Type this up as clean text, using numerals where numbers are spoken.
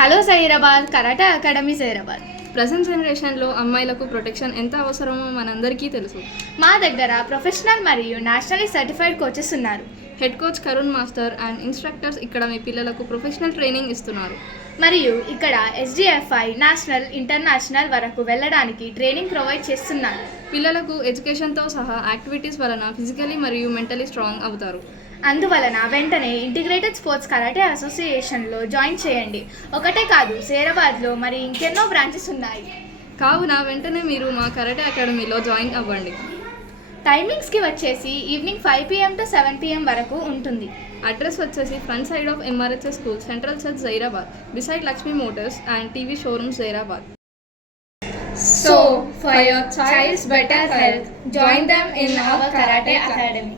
Hello Cyberabad karate academy Cyberabad. Present జనరేషన్లో అమ్మాయిలకు protection ఎంత అవసరమో మనందరికీ తెలుసు. మా దగ్గర ప్రొఫెషనల్ మరియు నేషనల్లీ సర్టిఫైడ్ కోచెస్ ఉన్నారు. Head coach Karun master and instructors ఇక్కడ మీ పిల్లలకు ప్రొఫెషనల్ ట్రైనింగ్ ఇస్తున్నారు. మరియు ఇక్కడ SDFI నేషనల్ ఇంటర్నేషనల్ వరకు వెళ్ళడానికి ట్రైనింగ్ ప్రొవైడ్ చేస్తున్నారు. పిల్లలకు ఎడ్యుకేషన్తో సహా యాక్టివిటీస్ వలన ఫిజికలీ మరియు మెంటలీ స్ట్రాంగ్ అవుతారు. అందువలన వెంటనే ఇంటిగ్రేటెడ్ స్పోర్ట్స్ కరాటే అసోసియేషన్లో జాయిన్ చేయండి. ఒకటే కాదు, సైరాబాద్లో మరి ఇంకెన్నో బ్రాంచెస్ ఉన్నాయి. కావున వెంటనే మీరు మా కరాటే అకాడమీలో జాయిన్ అవ్వండి. టైమింగ్స్కి వచ్చేసి ఈవినింగ్ 5 PM to 7 PM వరకు ఉంటుంది. అడ్రస్ వచ్చేసి front side of MRHS school, central church Zaheerabad, beside Lakshmi Motors and TV showrooms Zaheerabad. So, for your child's better health, join them in our Karate Academy.